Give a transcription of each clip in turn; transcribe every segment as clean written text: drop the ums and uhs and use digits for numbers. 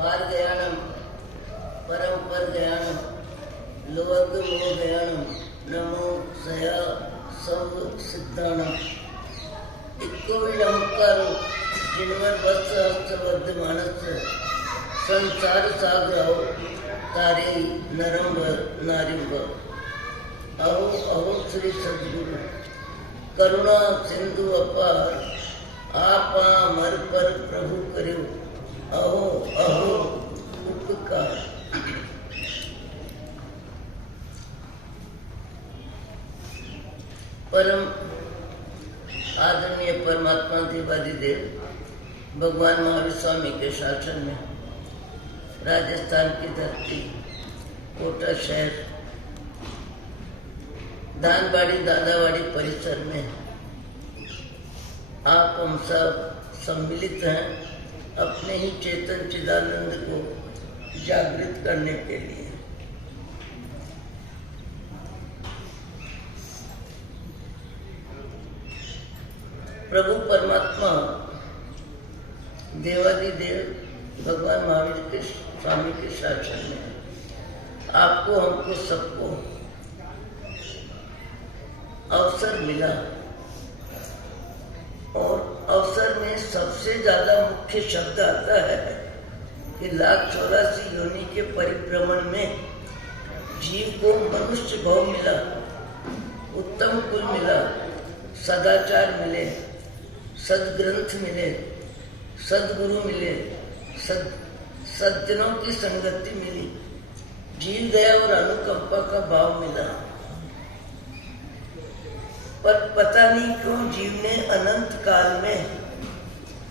पारगयानम परम पर गयानम लोक मोहगयानम नमो सया सब सिद्धानम। इक्को भी नमस्कार जिनवर वस्त्र हस्त बद्ध मानस संसार सागराओ तारे नरम नारी अहो अहो श्री सद्गुरु करुणा सिंधु अपार आपा मर पर प्रभु करो अहो अहो उपकार। परम आदरणीय परमात्मा देवादि देव भगवान महावीर स्वामी के शासन में राजस्थान की धरती कोटा शहर दानबाड़ी दादावाड़ी परिसर में आप हम सब सम्मिलित हैं अपने ही चेतन चिदानंद को जागृत करने के लिए। प्रभु परमात्मा देवादिदेव भगवान महावीर के स्वामी के शासन में आपको हमको सबको अवसर मिला और अवसर में सबसे ज्यादा मुख्य शब्द आता है कि 1,84 योनि के परिभ्रमण में जीव को मनुष्य भाव मिला, उत्तम कुल मिला, सदाचार मिले, सदग्रंथ मिले, सदगुरु मिले, सज्जनों की संगति मिली, जीव दया और अनुकंपा का भाव मिला। पर पता नहीं क्यों जीव ने अनंत काल में,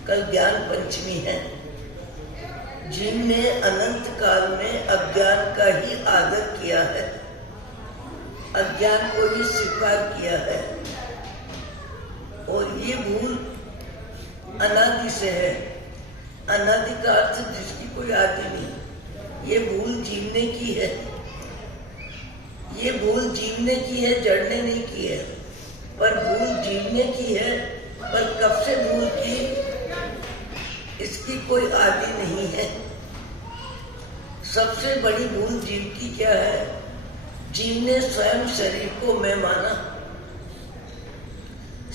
कल ज्ञान पंचमी है, जीव ने अनंत काल में अज्ञान का ही आदर किया है, अज्ञान को ही स्वीकार किया है और ये भूल अनादि से है। अनादि का अर्थ जिसकी कोई आदि नहीं, ये भूल जीव ने की है, ये भूल जीव ने की है, जड़ ने नहीं की है। पर भूल जीव ने की है, पर कब से भूल की इसकी कोई आदि नहीं है। सबसे बड़ी भूल जीव की क्या है? जीव ने स्वयं शरीर को मैं माना।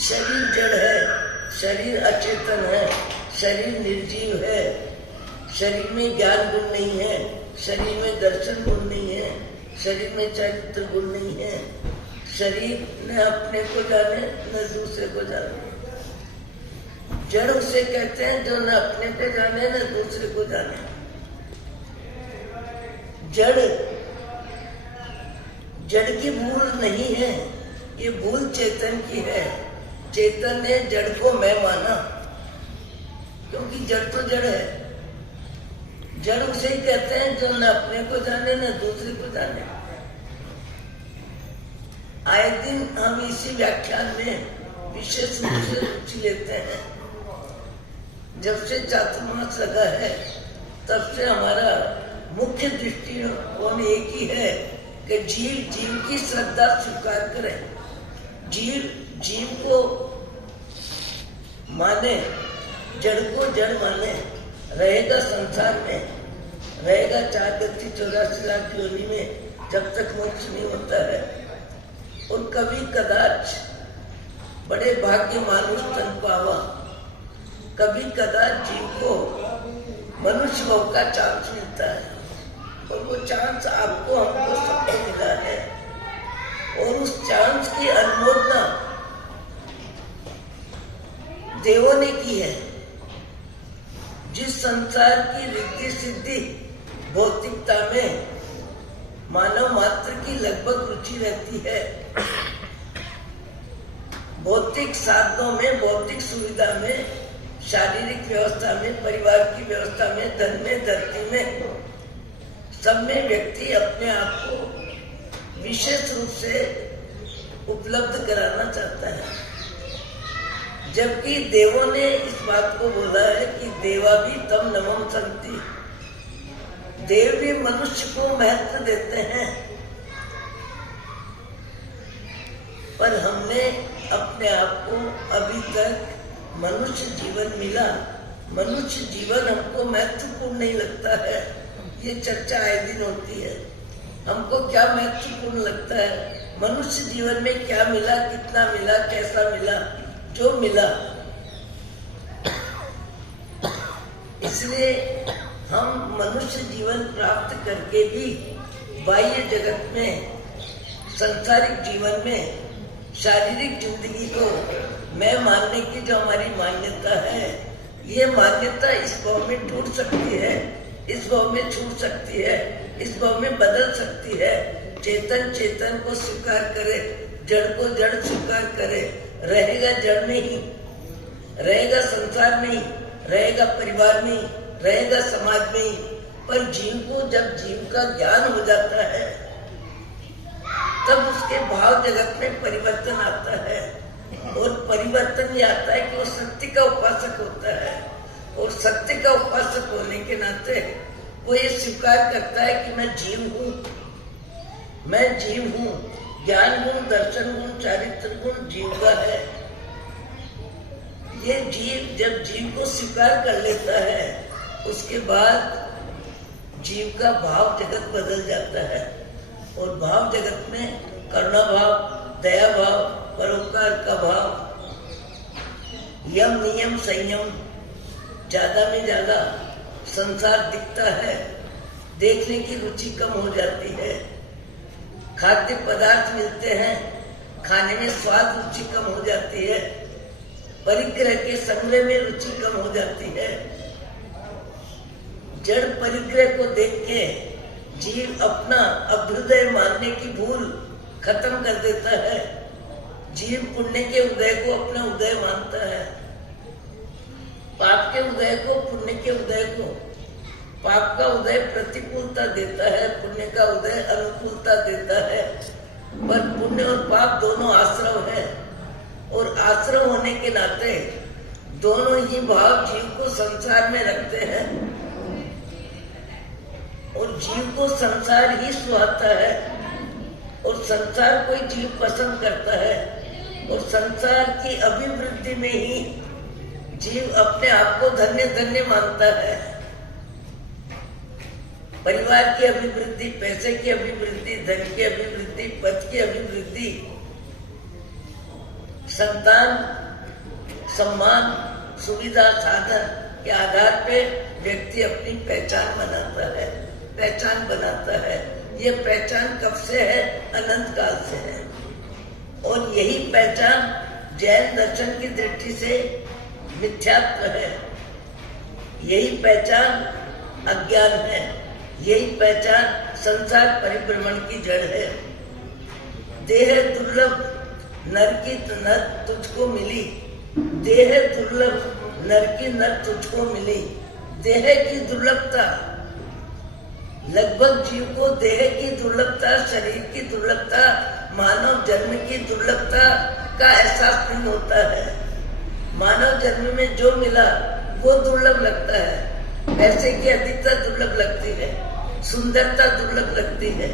शरीर जड़ है, शरीर अचेतन है, शरीर निर्जीव है, शरीर में ज्ञान गुण नहीं है, शरीर में दर्शन गुण नहीं है, शरीर में चरित्र गुण नहीं है। शरीर न अपने को जाने न दूसरे को जाने। जड़ उसे कहते हैं जो न अपने को जाने न दूसरे को जाने। जड़ की भूल नहीं है, ये भूल चेतन की है। चेतन ने जड़ को मैं माना, क्योंकि जड़ तो जड़ है। जड़ उसे ही कहते हैं जो न अपने को जाने न दूसरे को जाने। आए दिन हम इसी व्याख्यान में विशेष रूप से रुचि लेते हैं। जब से चातुर्मास लगा है तब से हमारा मुख्य दृष्टिकोण एक ही है कि जीव की श्रद्धा स्वीकार करे, जीव को माने, जड़ को जड़ माने, रहेगा संसार में, रहेगा 484 लाख योनि में जब तक मोक्ष नहीं होता है। और कभी कदाच बड़े भाग्य मानुष तन पावा, कभी कदाच जीव को मनुष्य भाव का चांस मिलता है और वो चांस आपको हमको सबको मिला है। और उस चांस की अनुमोदना देवों ने की है। जिस संसार की रिद्धि सिद्धि भौतिकता में मानव मात्र की लगभग रुचि रहती है, भौतिक साधनों में, भौतिक सुविधा में, शारीरिक व्यवस्था में, परिवार की व्यवस्था में, धन में, धरती में, सब में व्यक्ति अपने आप को विशेष रूप से उपलब्ध कराना चाहता है। जबकि देवों ने इस बात को बोला है कि देवा भी तम नमम संति, देव भी मनुष्य को महत्व देते हैं। पर हमने अपने आप को अभी तक मनुष्य जीवन मिला मनुष्य जीवन हमको महत्वपूर्ण नहीं लगता है। ये चर्चा आए दिन होती है। हमको क्या महत्वपूर्ण लगता है? मनुष्य जीवन में क्या मिला, कितना मिला, कैसा मिला, जो मिला। इसलिए हम मनुष्य जीवन प्राप्त करके भी बाह्य जगत में, सांसारिक जीवन में, शारीरिक जिंदगी को मैं मानने की जो हमारी मान्यता है, ये मान्यता इस भाव में टूट सकती है, इस भाव में छूट सकती है, इस भाव में बदल सकती है। चेतन चेतन को स्वीकार करे, जड़ को जड़ स्वीकार करे, रहेगा जड़ में ही, रहेगा संसार में ही, रहेगा परिवार में ही, रहेगा समाज में ही। पर जीव को जब जीव का ज्ञान हो जाता है तब उसके भाव जगत में परिवर्तन आता है। और परिवर्तन ये आता है कि वो सत्य का उपासक होता है। और सत्य का उपासक होने के नाते वो ये स्वीकार करता है कि मैं जीव हूँ, मैं जीव हूँ। ज्ञान गुण, दर्शन गुण, चारित्र गुण जीव का है। ये जीव जब जीव को स्वीकार कर लेता है, उसके बाद जीव का भाव जगत बदल जाता है। और भाव जगत में करुणा भाव, दया भाव, परोपकार का भाव, यम नियम संयम, ज्यादा में ज्यादा संसार दिखता है, देखने की रुचि कम हो जाती है। खाद्य पदार्थ मिलते हैं, खाने में स्वाद रुचि कम हो जाती है। परिग्रह के संग्रह में रुचि कम हो जाती है। जड़ परिग्रह को देख के जीव अपना अभ्युदय मानने की भूल खत्म कर देता है। जीव पुण्य के उदय को अपना उदय मानता है, पाप के उदय को, पुण्य के उदय को। पाप का उदय प्रतिकूलता देता है, पुण्य का उदय अनुकूलता देता है। पर पुण्य और पाप दोनों आश्रव है, और आश्रव होने के नाते दोनों ही भाव जीव को संसार में रखते हैं। और जीव को संसार ही सुहाता है, और संसार को ही जीव पसंद करता है। और संसार की अभिवृद्धि में ही जीव अपने आप को धन्य धन्य मानता है। परिवार की अभिवृद्धि, पैसे की अभिवृद्धि, धन की अभिवृद्धि, पद की अभिवृद्धि, संतान, सम्मान, सुविधा, साधन के आधार पे व्यक्ति अपनी पहचान बनाता है, पहचान बनाता है। ये पहचान कब से है? अनंत काल से है। और यही पहचान जैन दर्शन की दृष्टि से मिथ्यात्व है। यही पहचान अज्ञान है। यही पहचान संसार परिभ्रमण की जड़ है। देह दुर्लभ नर की नर तुझको मिली, देह दुर्लभ नर की नर तुझको मिली। देह की दुर्लभता, लगभग जीव को देह की दुर्लभता, शरीर की दुर्लभता, मानव जन्म की दुर्लभता का एहसास नहीं होता है। मानव जन्म में जो मिला वो दुर्लभ लगता है। पैसे की अधिकता दुर्लभ लगती है, सुंदरता दुर्लभ लगती है,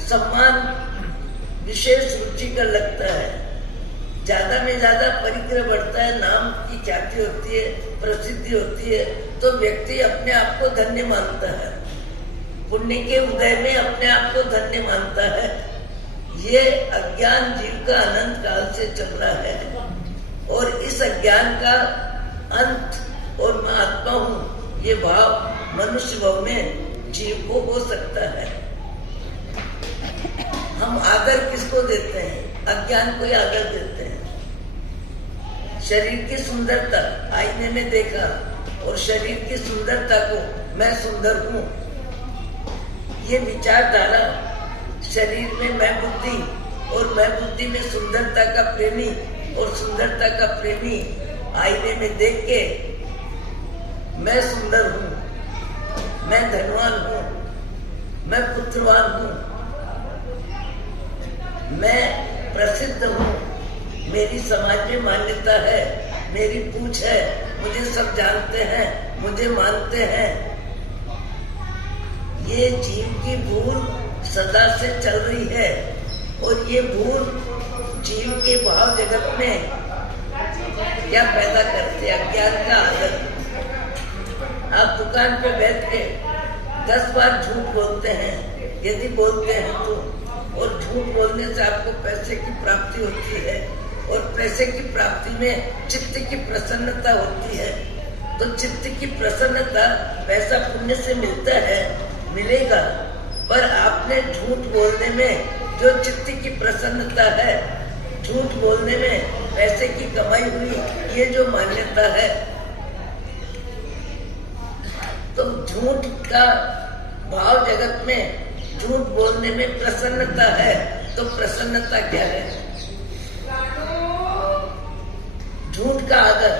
सम्मान विशेष रुचिकर लगता है। ज्यादा में ज्यादा परिग्रह बढ़ता है, नाम की ख्याति होती है, प्रसिद्धि होती है, तो व्यक्ति अपने आप को धन्य मानता है। पुण्य के उदय में अपने आप को धन्य मानता है। ये अज्ञान जीव का अनंत काल से चल रहा है। और इस अज्ञान का अंत, और मैं आत्मा हूँ, ये भाव मनुष्य भाव में जीव को हो सकता है। हम आदर किसको देते हैं? अज्ञान को ही आदर देते हैं। शरीर की सुंदरता, आईने में देखा और शरीर की सुंदरता को मैं सुंदर हूँ, ये विचारधारा शरीर में मैं बुद्धि, और मैं बुद्धि में सुंदरता का प्रेमी, और सुंदरता का प्रेमी आईने में देख के मैं सुंदर हूँ, मैं धनवान हूँ, मैं पुत्रवान हूँ, मैं प्रसिद्ध हूँ, मेरी समाज में मान्यता है, मेरी पूछ है, मुझे सब जानते हैं, मुझे मानते हैं। ये जीव की भूल सदा से चल रही है। और ये भूल जीव के भाव जगत में क्या पैदा करते? अज्ञान का आदर। आप दुकान पे बैठ के 10 बार झूठ बोलते हैं, यदि बोलते हैं तो, और झूठ बोलने से आपको पैसे की प्राप्ति होती है, और पैसे की प्राप्ति में चित्त की प्रसन्नता होती है। तो चित्त की प्रसन्नता पैसा पुण्य से मिलता है, मिलेगा, पर आपने झूठ बोलने में जो चित्त की प्रसन्नता है, झूठ बोलने में पैसे की कमाई हुई, ये जो मान्यता है, तो झूठ का भाव जगत में, झूठ बोलने में प्रसन्नता है, तो प्रसन्नता क्या है? झूठ का आदर,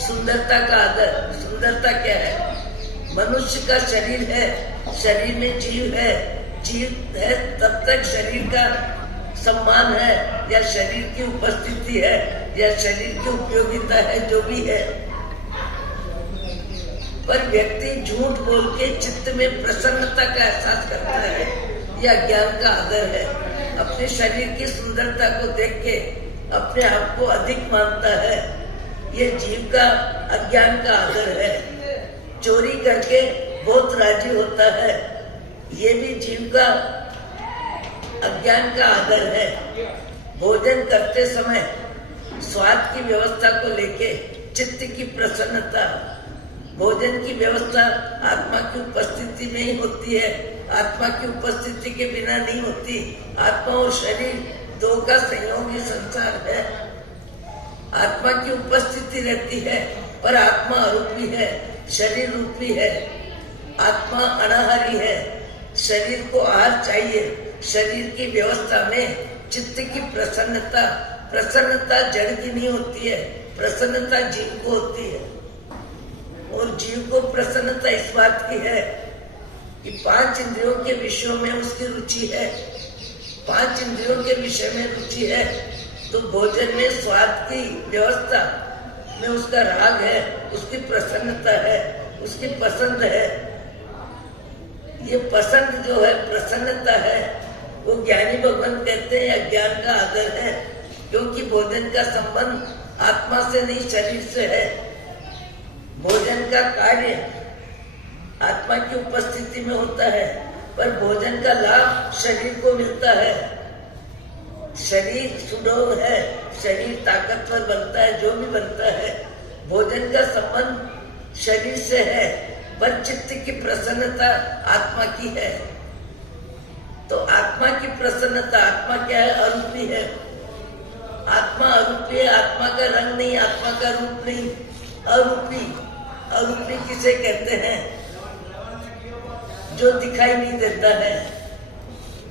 सुंदरता का आदर। सुंदरता क्या है? मनुष्य का शरीर है, शरीर में जीव है, जीव है तब तक शरीर का सम्मान है, या शरीर की उपस्थिति है, या शरीर की उपयोगिता है, जो भी है। पर व्यक्ति झूठ बोल के चित्त में प्रसन्नता का एहसास करता है, यह ज्ञान का आदर है। अपने शरीर की सुंदरता को देख के अपने आप को अधिक मानता है, ये जीव का अज्ञान का आदर है। चोरी करके बहुत राजी होता है, ये भी जीव का अज्ञान का आदर है। भोजन करते समय स्वाद की व्यवस्था को लेके चित्त की प्रसन्नता, भोजन की व्यवस्था आत्मा की उपस्थिति में ही होती है, आत्मा की उपस्थिति के बिना नहीं होती। आत्मा और शरीर दो का संयोगी संसार है। आत्मा की उपस्थिति रहती है, पर आत्मा अरूपी है, शरीर रूपी है। आत्मा अनाहारी है, शरीर को आहार चाहिए। शरीर की व्यवस्था में चित्त की प्रसन्नता, प्रसन्नता जड़ की नहीं होती है, प्रसन्नता जीव को होती है। और जीव को प्रसन्नता इस बात की है कि 5 इंद्रियों के विषयों में उसकी रुचि है, 5 इंद्रियों के विषय में रुचि है। तो भोजन में स्वाद की व्यवस्था में उसका राग है, उसकी प्रसन्नता है, उसकी पसंद है। ये पसंद जो है, प्रसन्नता है, वो ज्ञानी भगवान कहते हैं या ज्ञान का आदर है, क्योंकि भोजन का संबंध आत्मा से नहीं शरीर से है। भोजन का कार्य आत्मा की उपस्थिति में होता है, पर भोजन का लाभ शरीर को मिलता है। शरीर सुडौल है, शरीर ताकतवर बनता है, जो भी बनता है। भोजन का संबंध शरीर से है, पर चित्त की प्रसन्नता आत्मा की है। तो आत्मा की प्रसन्नता, आत्मा क्या है? अरूपी है। आत्मा अरूपी है, आत्मा का रंग नहीं, आत्मा का रूप नहीं, अरूपी। अरूपी किसे कहते हैं? जो दिखाई नहीं देता है,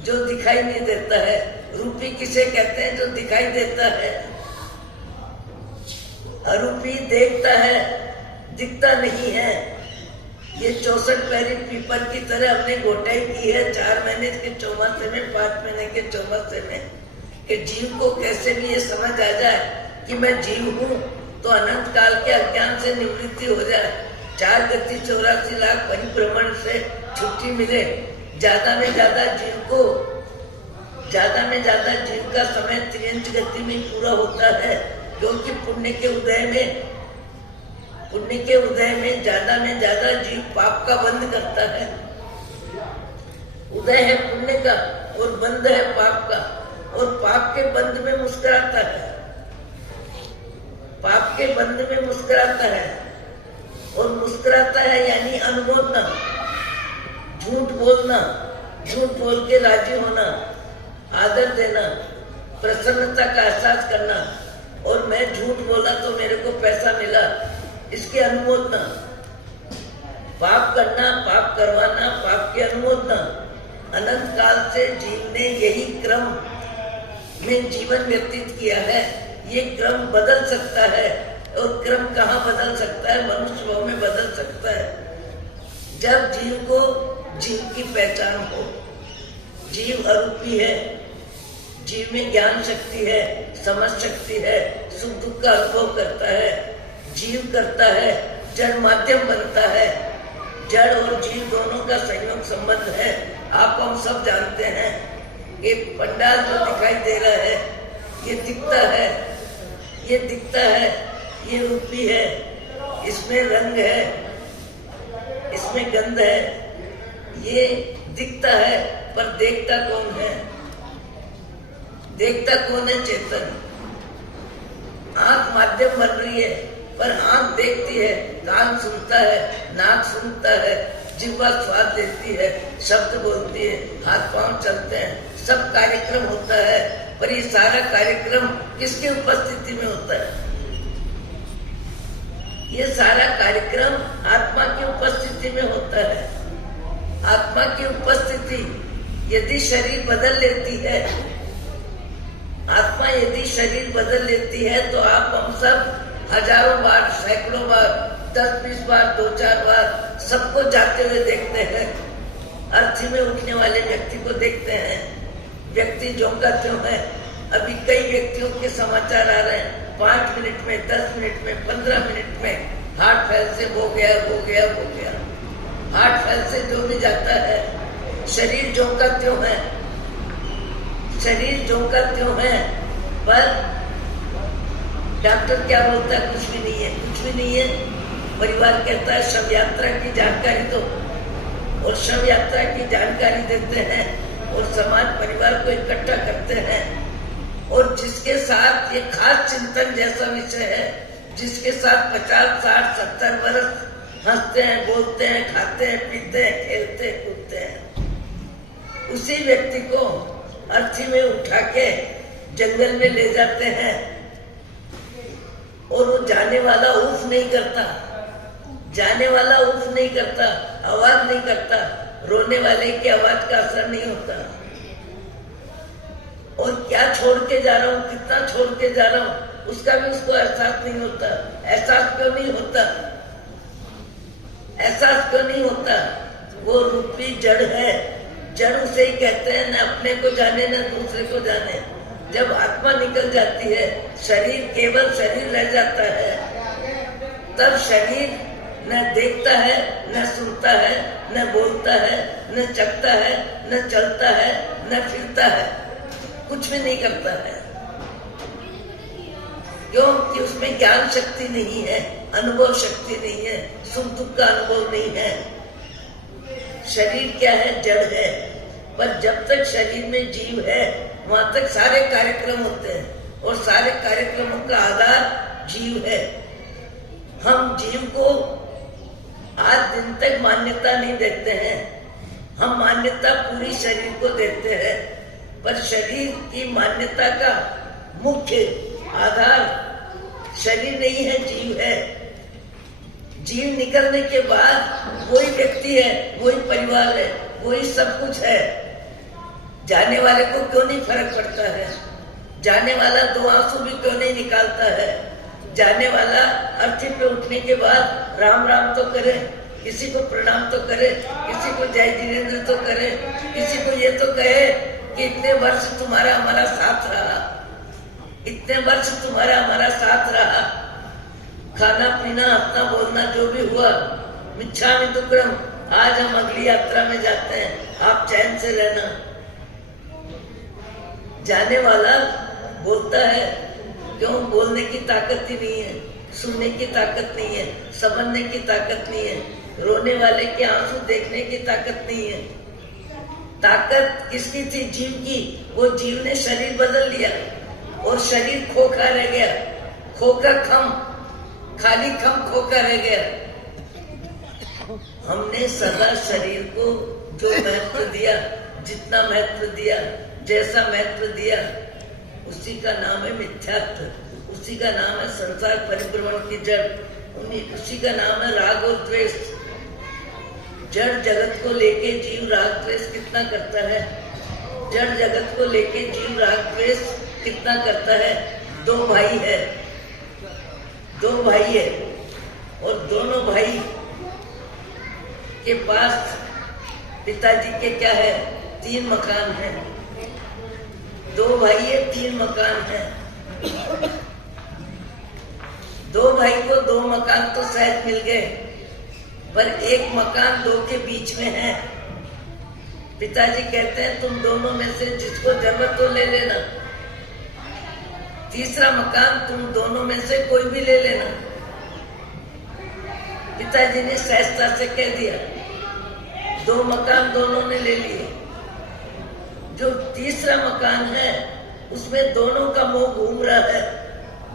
जो दिखाई नहीं देता है। रूपी किसे कहते हैं? जो दिखाई देता है। अरूपी देखता है, दिखता नहीं है। ये 64 पैरी पीपल की तरह हमने गोटाई की है 4 महीने के चौमासे में, 5 महीने के चौमासे में, कि जीव को कैसे भी ये समझ आ जाए कि मैं जीव हूँ, तो अनंत काल के अज्ञान से निवृत्ति हो जाए। 4 गति 84 लाख परिभ्रमण से छुट्टी मिले। ज्यादा में ज्यादा जीव का समय 3 गति में पूरा होता है, क्योंकि पुण्य के उदय में ज्यादा जीव पाप का बंद करता है। उदय है पुण्य का और बंद है पाप का, और पाप के बंद में मुस्कुराता है। पाप के बंद में मुस्कुराता है, और मुस्कुराता है यानी अनुमोदना, झूठ बोलना, झूठ बोल के राजी होना, आदर देना, प्रसन्नता का एहसास करना। और मैं झूठ बोला तो मेरे को पैसा मिला, इसकी अनुमोदना। पाप करना, पाप करवाना, पाप की अनुमोदना। अनंत काल से जीव ने यही क्रम में जीवन व्यतीत किया है। ये क्रम बदल सकता है, और क्रम कहाँ बदल सकता है? मनुष्य भाव में बदल सकता है, जब जीव को जीव की पहचान हो। जीव अरूपी है, जीव में ज्ञान शक्ति है, समझ शक्ति है, सुख दुख का अनुभव करता है। जीव करता है, जड़ माध्यम बनता है। जड़ और जीव दोनों का संयोग संबंध है। आप हम सब जानते हैं कि पंडाल जो दिखाई दे रहा है, ये दिखता है, ये रूपी है, इसमें रंग है, इसमें गंध है, ये दिखता है, पर देखता कौन है? देखता कौन है? चेतन। आंख माध्यम बन रही है, पर आंख देखती है, कान सुनता है, नाक सुनता है, जिह्वा स्वाद देती है, शब्द बोलती है, हाथ पांव चलते हैं, सब कार्यक्रम होता है। पर ये सारा कार्यक्रम किसकी उपस्थिति में होता है? ये सारा कार्यक्रम आत्मा की उपस्थिति में होता है। आत्मा की उपस्थिति यदि शरीर बदल लेती है, आत्मा यदि शरीर बदल लेती है, तो आप हम सब हजारों बार, सैकड़ों बार, 10-20 बार, 2-4 बार सबको जाते हुए देखते हैं। अर्थी में उठने वाले व्यक्ति को देखते हैं, व्यक्ति जो का त्यों है। अभी कई व्यक्तियों के समाचार आ रहे हैं, 5 मिनट में, 10 मिनट में, 15 मिनट में हार्ट फेल से हो गया। हार्ट फेल से जो भी जाता है, शरीर जो का त्यों है, शरीर जो का त्यों है। पर डॉक्टर क्या बोलता है? कुछ भी नहीं है, कुछ भी नहीं है। परिवार कहता है शव यात्रा की जानकारी दो, और शव यात्रा की जानकारी देते हैं, और समाज परिवार को इकट्ठा करते हैं। और जिसके साथ ये खास चिंतन जैसा विषय है, जिसके साथ 50, 60, 70 वर्ष हंसते हैं, बोलते हैं, खाते हैं, पीते हैं, खेलते हैं, कूदते हैं, उसी व्यक्ति को अर्थी में उठा के जंगल में ले जाते हैं, और वो जाने वाला उफ नहीं करता, जाने वाला उफ नहीं करता, आवाज नहीं करता, रोने वाले की आवाज का असर नहीं होता। और क्या छोड़ के जा रहा हूँ, कितना छोड़ के जा रहा हूँ, उसका भी उसको एहसास नहीं होता। एहसास क्यों नहीं होता? एहसास क्यों नहीं होता? वो रूपी जड़ है। जड़ उसे ही कहते हैं, न अपने को जाने न दूसरे को जाने। जब आत्मा निकल जाती है, शरीर केवल शरीर रह जाता है, तब शरीर न देखता है, न सुनता है, न बोलता है, न चखता है, न चलता है, न फिरता है, कुछ भी नहीं करता है। क्योंकि उसमें ज्ञान शक्ति नहीं है, अनुभव शक्ति नहीं है, सुख दुख का अनुभव नहीं है। शरीर क्या है? जड़ है। पर जब तक शरीर में जीव है, वहां तक सारे कार्यक्रम होते हैं, और सारे कार्यक्रमों का आधार जीव है। हम जीव को आज दिन तक मान्यता नहीं देते हैं, हम मान्यता पूरी शरीर को देते हैं। पर शरीर की मान्यता का मुख्य आधार शरीर नहीं है, जीव है। जीव निकलने के बाद वही व्यक्ति है, वही परिवार है, वही सब कुछ है। जाने वाले को क्यों नहीं फर्क पड़ता है? जाने वाला 2 आंसू भी क्यों नहीं निकालता है? जाने वाला अर्थी पे उठने के बाद राम राम तो करे, किसी को प्रणाम तो करे, किसी को जय जिनेन्द्र तो करे, किसी को ये तो कहे कि इतने वर्ष तुम्हारा हमारा साथ रहा, इतने वर्ष तुम्हारा हमारा साथ रहा। खाना पीना, हंसना बोलना जो भी हुआ, मिच्छामि दुक्कड़म, आज हम अगली यात्रा में जाते हैं, आप चैन से रहना। जाने वाला बोलता है, क्यों? बोलने की ताकत ही नहीं है, सुनने की ताकत नहीं है, समझने की ताकत नहीं है, रोने वाले के आंसू देखने की ताकत नहीं है। ताकत किसकी थी? जीव की। वो जीव ने शरीर बदल लिया, और शरीर खोखा रह गया, खोखा खम, खाली खम खोखा रह गया। हमने सदा शरीर को जो महत्व दिया, जितना महत्व दिया, जैसा महत्व दिया, उसी का नाम है मिथ्यात्व, उसी का नाम है संसार परिभ्रमण की जड़, उसी का नाम है राग और द्वेष। जड़ जगत को लेके जीव राग द्वेष कितना करता है? जड़ जगत को लेके जीव राग द्वेष कितना करता है? 2 भाई है, 2 भाई है, और दोनों भाई के पास पिताजी के क्या है? 3 मकान है। 2 भाई है, 3 मकान है। 2 भाई को 2 मकान तो शायद मिल गए, पर 1 मकान 2 के बीच में है। पिताजी कहते हैं तुम दोनों में से जिसको जरूरत हो ले लेना, तीसरा मकान तुम दोनों में से कोई भी ले लेना। पिताजी ने सहजता से कह दिया, 2 मकान दोनों ने ले लिए। जो तीसरा मकान है उसमें दोनों का मोह घूम रहा है,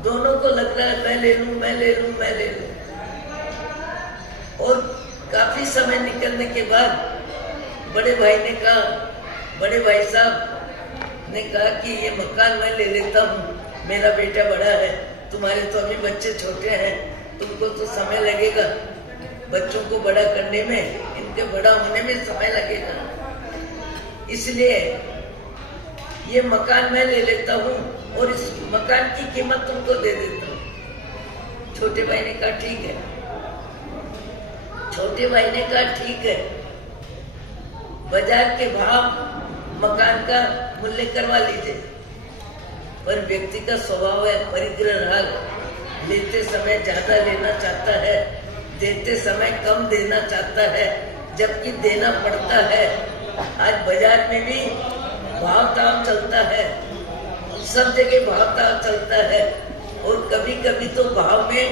दोनों को लग रहा है मैं ले लूं, मैं ले लूं, मैं ले लूं। और काफी समय निकलने के बाद बड़े भाई ने कहा, बड़े भाई साहब ने कहा कि ये मकान मैं ले लेता हूँ, मेरा बेटा बड़ा है, तुम्हारे तो अभी बच्चे छोटे हैं, तुमको तो समय लगेगा, बच्चों को बड़ा करने में, इनके बड़ा होने में समय लगेगा, इसलिए ये मकान मैं ले लेता हूँ और इस मकान की कीमत तुमको दे देता हूँ। छोटे भाई ने कहा ठीक है। छोटे भाई ने कहा ठीक है, बाजार के भाव मकान का मूल्य करवा लीजिए। पर व्यक्ति का स्वभाव है परिग्रह राग, लेते समय ज्यादा लेना चाहता है, देते समय कम देना चाहता है, जबकि देना पड़ता है। आज बाजार में भी भाव ताव चलता है, सब जगह भाव ताव चलता है, और कभी कभी तो भाव में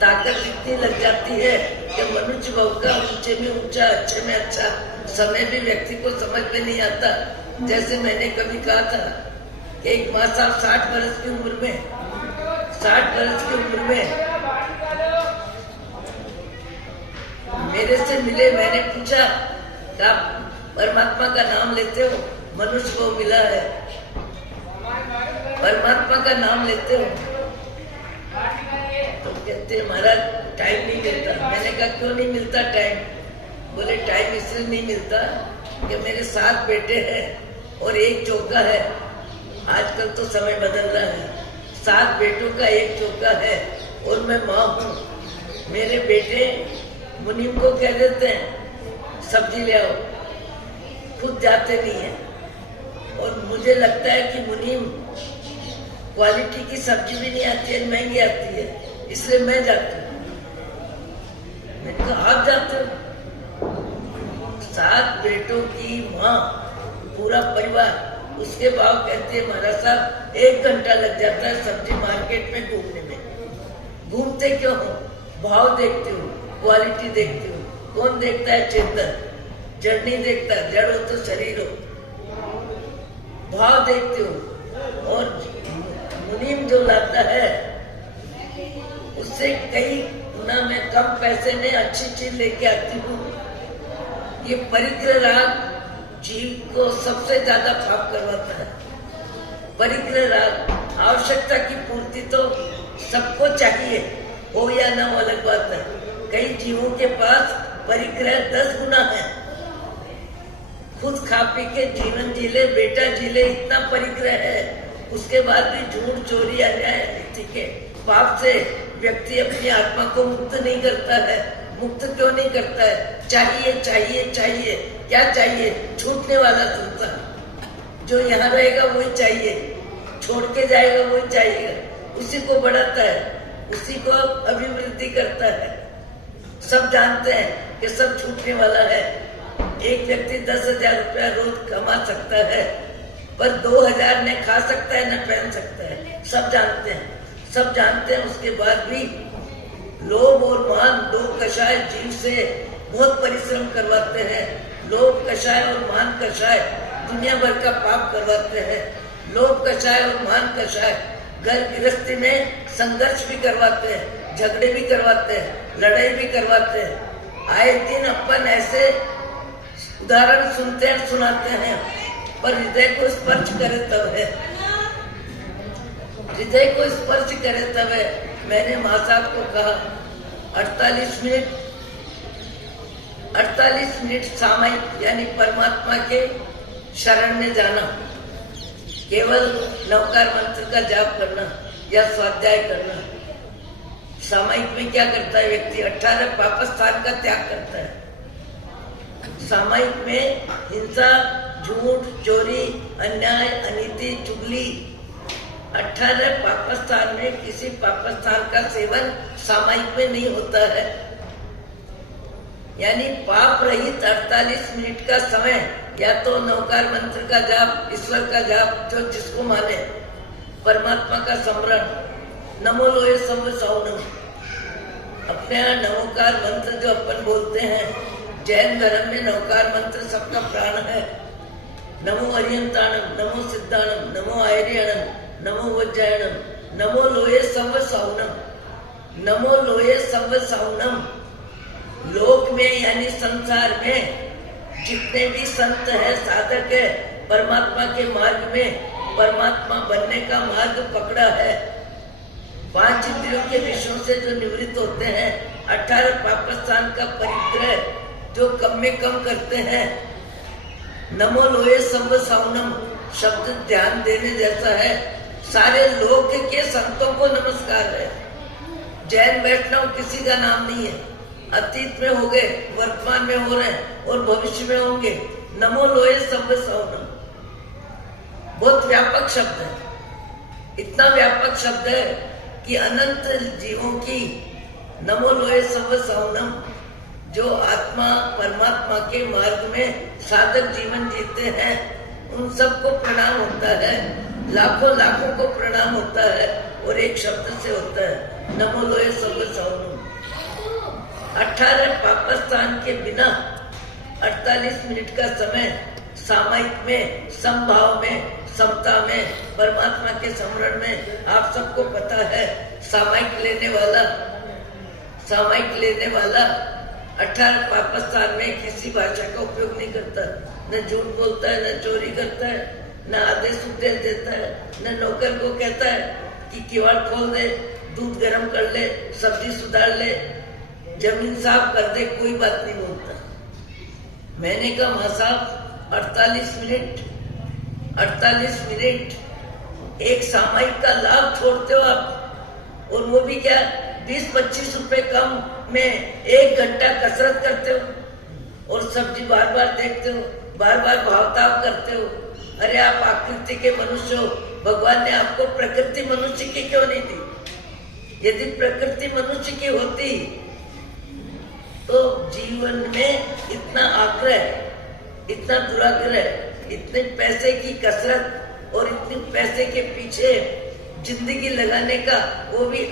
ताकत इतनी लग जाती है कि मनुष्य भाव का ऊंचे में ऊंचा, अच्छे में अच्छा समय भी व्यक्ति को समझ में नहीं आता। जैसे मैंने कभी कहा था कि एक माँ साहब 60 वर्ष की उम्र में, 60 वर्ष की उम्र में मेरे से मिले। मैंने पूछा कि आप परमात्मा का नाम लेते हो? मनुष्य को मिला है, परमात्मा का नाम लेते हो? तो कहते महाराज टाइम नहीं मिलता। मैंने कहा क्यों नहीं मिलता टाइम? बोले टाइम इसलिए नहीं मिलता कि मेरे 7 बेटे हैं और 1 चौका है। आजकल तो समय बदल रहा है, 7 बेटों का 1 चौका है और मैं माँ हूँ। मेरे बेटे मुनीम को कह देते हैं सब्जी ले आओ, खुद जाते नहीं है। और मुझे लगता है कि मुनीम क्वालिटी की सब्जी भी नहीं आती है, महंगी आती है, इसलिए मैं जाती हूँ। मैंने कहा आप जाते हो? 7 बेटों की माँ, पूरा परिवार, उसके बाद कहती है महाराज साहब 1 घंटा लग जाता है सब्जी मार्केट में घूमने में। घूमते क्यों हो? भाव देखती हूँ, क्वालिटी देखती हूँ। कौन देखता है? चेतन, जड़ नहीं देखता। जड़ हो तो शरीर हो। भाव देखती हूँ। और मुनीम जो लाता है उससे कई गुना मैं कम पैसे में अच्छी चीज लेके आती हूँ। ये परिग्रह राग जीव को सबसे ज्यादा पाप करवाता है। परिग्रह राग, आवश्यकता की पूर्ति तो सबको चाहिए, हो या ना हो अलग बात है। कई जीवों के पास परिग्रह 10 गुना है। खुद खा पी के जीवन जी ले, बेटा जी ले, इतना परिग्रह है, उसके बाद भी झूठ, चोरी, अन्याय, नीति के पाप से व्यक्ति अपनी आत्मा को मुक्त नहीं करता है। मुक्त क्यों नहीं करता है? चाहिए चाहिए चाहिए। क्या चाहिए? छूटने वाला संसार। जो यहाँ रहेगा वही चाहिए, छोड़ के जाएगा वही चाहिए, उसी को बढ़ाता है, उसी को अभिवृद्धि करता है। सब जानते हैं कि सब छूटने वाला है। एक व्यक्ति 10,000 रुपया रोज कमा सकता है, पर 2,000 न खा सकता है न पहन सकता है। सब जानते हैं, सब जानते हैं। उसके बाद भी लोभ और मान, दो कषाय जीव से बहुत परिश्रम करवाते हैं। लोभ कषाय और मान कषाय दुनिया भर का पाप करवाते हैं। लोभ कषाय और मान कषाय घर गृहस्थी में संघर्ष भी करवाते हैं, झगड़े भी करवाते हैं, लड़ाई भी करवाते हैं। आए दिन अपन ऐसे उदाहरण सुनते हैं, सुनाते हैं, पर हृदय को स्पर्श करे तब है, हृदय को स्पर्श करे तब है। मैंने माँ साहब को कहा 48 मिनट सामयिक यानी परमात्मा के शरण में जाना, केवल नवकार मंत्र का जाप करना या स्वाध्याय करना। सामयिक में क्या करता है व्यक्ति? 18 पापस्थान का त्याग करता है। सामयिक में हिंसा, झूठ, चोरी, अन्याय, अनीति, चुगली, 18 पापस्थान में किसी पापस्थान का सेवन सामयिक में नहीं होता है। यानी पाप रहित 48 मिनट का समय, या तो नवकार मंत्र का जाप, ईश्वर का जाप, जो जिसको माने, परमात्मा का स्मरण, नमो लोहे सर्व सौनम, अपने यहाँ नमोकार मंत्र जो अपन बोलते हैं, जैन धर्म में नवकार मंत्र सबका प्राण है। नमो अरियंताणम, नमो सिद्धाणम, नमो आयर्याणम, नमो वज्रायणम, नमो लोये सव सौनम, नमो लोये सव सौनम। लोक में यानी संसार में जितने भी संत है, साधक है, परमात्मा के मार्ग में परमात्मा बनने का मार्ग पकड़ा है, 5 इंद्रियों के विषयों से जो निवृत्त होते हैं, 18 पापस्थान का परिग्रह जो कम में कम करते हैं, नमो लोये सव सौनम शब्द ध्यान देने जैसा है। सारे लोक के संतों को नमस्कार है। जैन वैष्णव किसी का नाम नहीं है, अतीत में हो गए, वर्तमान में हो रहे हैं और भविष्य में होंगे। नमो लोये सव सौनम बहुत व्यापक शब्द है, इतना व्यापक शब्द है कि अनंत जीवों की नमो लोये सव सौनम, जो आत्मा परमात्मा के मार्ग में साधक जीवन जीते हैं, उन सबको प्रणाम होता है, लाखों लाखों को प्रणाम होता है और एक शब्द से होता है नमो लोये सव सौनम। 18 पापस्थान के बिना 48 मिनट का समय सामायिक में, समभाव में, समता में, परमात्मा के स्मरण में, आप सबको पता है सामायिक लेने वाला 18 पापस्थान में किसी भाषा का उपयोग नहीं करता, न झूठ बोलता है, न चोरी करता है, न आदेश उपदेश देता है, न नौकर को कहता है कि किवाड़ खोल दे, दूध गर्म कर ले, सब्जी सुधार ले, जमीन साफ कर दे, कोई बात नहीं बोलता। मैंने कहा मां साहब 48 मिनट एक सामायिक का लाभ छोड़ते हो आप, और वो भी क्या 20-25 रुपए कम में 1 घंटा कसरत करते हो और सब्जी बार बार देखते हो, बार बार भावताव करते हो। अरे आप आकृति के मनुष्य हो, भगवान ने आपको प्रकृति मनुष्य की क्यों नहीं दी? यदि प्रकृति मनुष्य की होती तो जीवन में इतना आग्रह, इतना दुराग्रह, इतने पैसे की कसरत और इतने पैसे के पीछे जिंदगी लगाने का, वो भी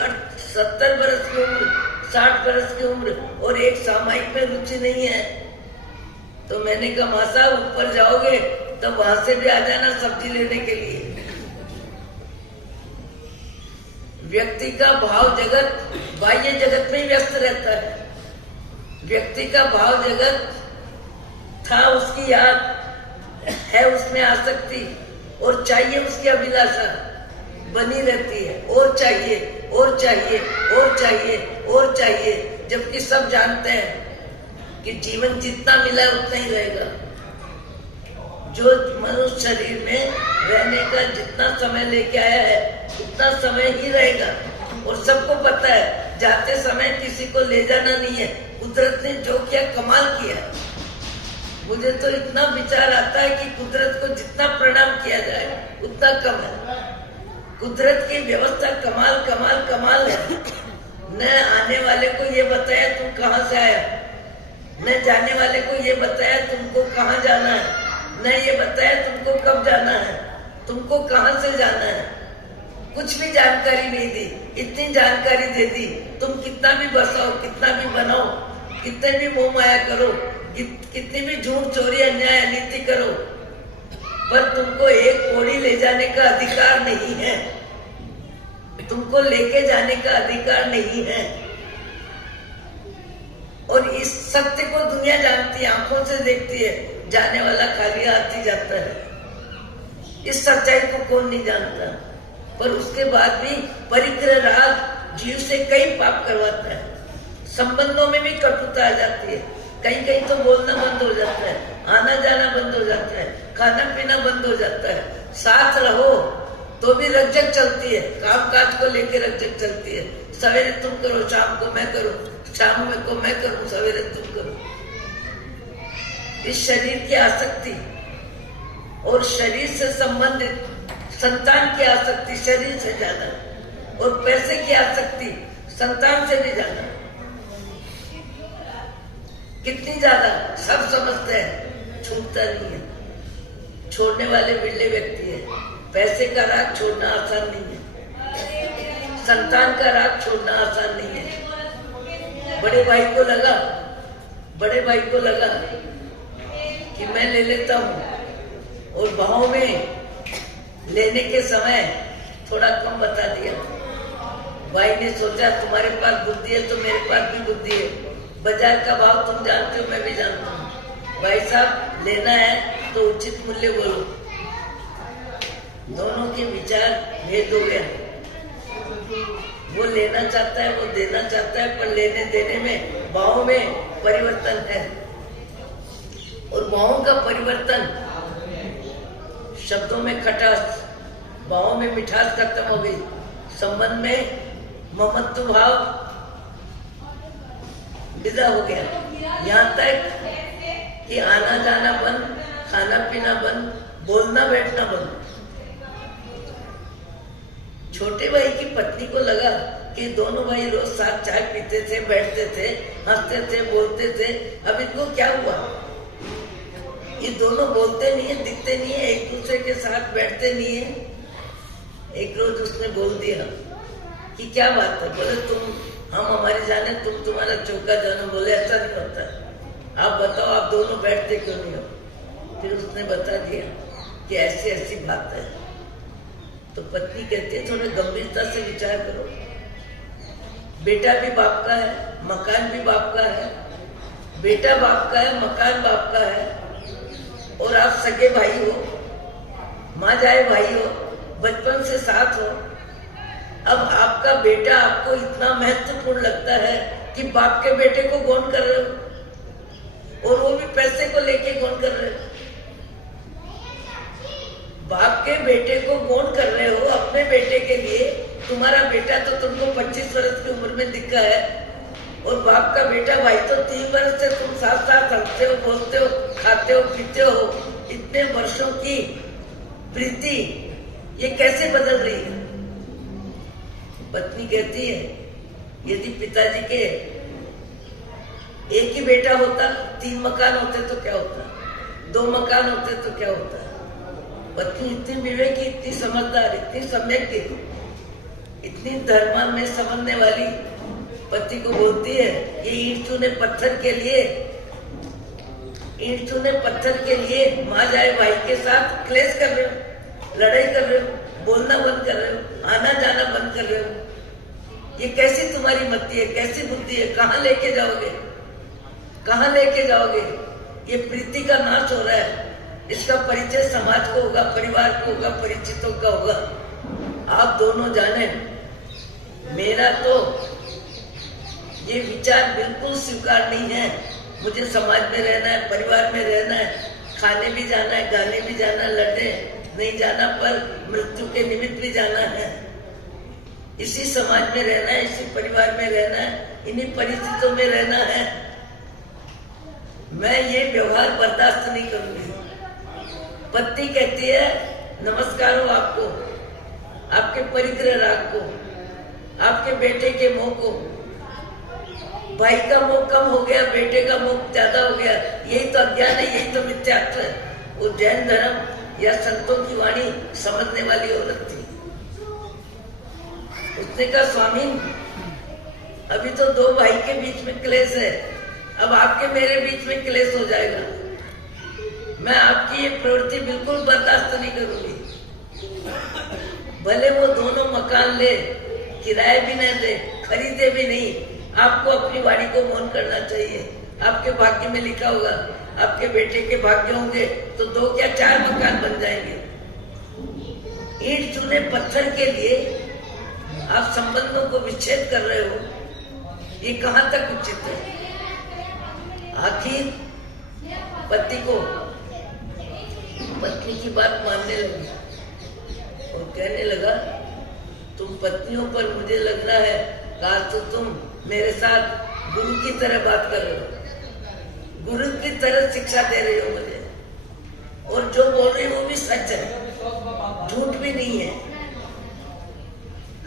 70 बरस की उम्र, 60 बरस की उम्र, और एक सामायिक में रुचि नहीं है। तो मैंने कहा मां साहब ऊपर जाओगे तो वहां से भी आ जाना सब्जी लेने के लिए। व्यक्ति का भाव जगत बाह्य जगत में ही व्यस्त रहता है। व्यक्ति का भाव जगत था, उसकी याद है, उसमें आसक्ति और चाहिए, उसकी अभिलाषा बनी रहती है, और चाहिए और चाहिए और चाहिए और चाहिए, जबकि सब जानते हैं कि जीवन जितना मिला है उतना ही रहेगा। जो मनुष्य शरीर में रहने का जितना समय लेके आया है उतना समय ही रहेगा, और सबको पता है जाते समय किसी को ले जाना नहीं है। कुदरत ने जो किया कमाल किया। मुझे तो इतना विचार आता है कि कुदरत को जितना प्रणाम किया जाए उतना कम है। कुदरत की व्यवस्था कमाल कमाल कमाल है। न आने वाले को ये बताया तुम कहाँ से आया, न जाने वाले को ये बताया तुमको कहाँ जाना है, न ये बताया तुमको कब जाना है, तुमको कहाँ से जाना है, कुछ भी जानकारी नहीं दी। इतनी जानकारी दे दी, तुम कितना भी बसाओ, कितना भी बनाओ, कितने भी मोह माया करो, कितनी भी झूठ चोरी अन्याय अनीति करो, पर तुमको एक पौड़ी ले जाने का अधिकार नहीं है, तुमको लेके जाने का अधिकार नहीं है। और इस सत्य को दुनिया जानती है, आंखों से देखती है, जाने वाला खाली हाथ ही जाता है। इस सच्चाई को कौन नहीं जानता, पर उसके बाद भी परिग्रह राग जीव से कई पाप करवाता है। संबंधों में भी कटुता आ जाती है, कहीं कहीं तो बोलना बंद हो जाता है, आना जाना बंद हो जाता है, खाना पीना बंद हो जाता है। साथ रहो तो भी रकझक चलती है, काम काज को लेके रकझक चलती है। सवेरे तुम करो, शाम को मैं करूं, शाम में को मैं करूं, सवेरे तुम करो। इस शरीर की आसक्ति और शरीर से संबंधित संतान की आसक्ति शरीर से ज्यादा, और पैसे की आसक्ति संतान से भी ज्यादा। कितनी ज्यादा सब समझते हैं, छूटता नहीं है। छोड़ने वाले बिरले व्यक्ति है। पैसे का राग छोड़ना आसान नहीं है, संतान का राग छोड़ना आसान नहीं है। बड़े भाई को लगा कि मैं ले लेता हूँ, और भाव में लेने के समय थोड़ा कम बता दिया। भाई ने सोचा तुम्हारे पास बुद्धि है तो मेरे पास भी बुद्धि है, बाजार का भाव तुम जानते हो, मैं भी जानता हूँ। भाई साहब लेना है तो उचित मूल्य बोलो। दोनों के विचार भेद हो गया। वो लेना चाहता है, वो देना चाहता है, पर लेने देने में भाव में परिवर्तन है, और भावों का परिवर्तन शब्दों में खटास, भावों में मिठास खत्म हो गई, संबंध में ममत्व भाव विदा हो गया। यहाँ तक कि आना जाना बंद, खाना पीना बंद, बोलना बैठना बंद। छोटे भाई की पत्नी को लगा कि दोनों भाई रोज साथ चाय पीते थे, बैठते थे, हंसते थे, बोलते थे, अब इनको क्या हुआ? ये दोनों बोलते नहीं है, दिखते नहीं है, एक दूसरे के साथ बैठते नहीं है। एक रोज उसने बोल दिया कि क्या बात है? बोले हम हमारी जाने, तुम तुम्हारा चौका जानो। बोले ऐसा नहीं होता है, आप बताओ आप दोनों बैठते क्यों नहीं हो? फिर उसने बता दिया कि ऐसी ऐसी बात है। तो पत्नी कहती है थोड़े गंभीरता से विचार करो, बेटा भी बाप का है, मकान भी बाप का है, बेटा बाप का है, मकान बाप का है, और आप सगे भाई हो, माँ जाए भाई हो, बचपन से साथ हो। अब आपका बेटा आपको इतना महत्वपूर्ण लगता है कि बाप के बेटे को गौन कर रहे हो, और वो भी पैसे को लेके गौन कर रहे हो। बाप के बेटे को गौन कर रहे हो अपने बेटे के लिए। तुम्हारा बेटा तो तुमको 25 वर्ष की उम्र में दिखा है, और बाप का बेटा भाई तो 3 वर्ष से तुम साथ साथ हंसते हो, बोलते हो, खाते हो, पीते हो। इतने वर्षों की प्रीति ये कैसे बदल रही है? पत्नी कहती है यदि पिताजी के एक ही बेटा होता, 3 मकान होते तो क्या होता, 2 मकान होते तो क्या होता? पत्नी इतनी विवेकी, इतनी समझदार, इतनी सम्यक थी, इतनी धर्म में समझने वाली पति को बोलती है ये ईंट चूने पत्थर के लिए माँ जाए भाई के साथ क्लेश कर रहे हो, लड़ाई कर रहे हो, बोलना बंद कर रहे हो, आना जाना बंद कर रहे हो। ये कैसी तुम्हारी मति है, कैसी बुद्धि है? कहाँ लेके जाओगे, कहाँ लेके जाओगे? ये प्रीति का नाश हो रहा है। इसका परिचय समाज को होगा, परिवार को होगा, परिचितों का होगा। आप दोनों जाने, मेरा तो ये विचार बिल्कुल स्वीकार नहीं है। मुझे समाज में रहना है, परिवार में रहना है, खाने भी जाना है, गाने भी जाना है, लड़ने नहीं जाना, पर मृत्यु के निमित्त भी जाना है। इसी समाज में रहना है, इसी परिवार में रहना है, इन्हीं परिस्थितियों में रहना है। मैं ये व्यवहार बर्दाश्त नहीं करूंगी। पत्नी कहती है नमस्कार हो आपको, आपके परिग्रह राग को, आपके बेटे के मोह को। भाई का मोह कम हो गया, बेटे का मोह ज्यादा हो गया। यही तो अज्ञान है, यही तो मिथ्यात्व है। वो जैन धर्म या संतों की वाणी समझने वाली औरत थी। उसने कहा स्वामी अभी तो 2 भाई के बीच में क्लेश है, अब आपके मेरे बीच में क्लेश हो जाएगा। मैं आपकी ये प्रवृत्ति बिल्कुल बर्दाश्त नहीं करूंगी। भले वो दोनों मकान ले, किराए भी न दे, खरीदे भी नहीं, आपको अपनी वाणी को मौन करना चाहिए। आपके भाग्य में लिखा होगा, आपके बेटे के भाग्य होंगे तो 2 क्या 4 मकान बन जाएंगे। ईंट चूने पत्थर के लिए आप संबंधों को विच्छेद कर रहे हो, ये कहां तक उचित है? आखिर पत्नी की बात मानने लगी और कहने लगा तुम पत्नियों पर मुझे लग रहा है कहा तो तुम मेरे साथ गुरु की तरह बात कर रहे हो, गुरु की तरह शिक्षा दे रहे हो मुझे, और जो बोल रही हो वो भी सच है, झूठ भी नहीं है।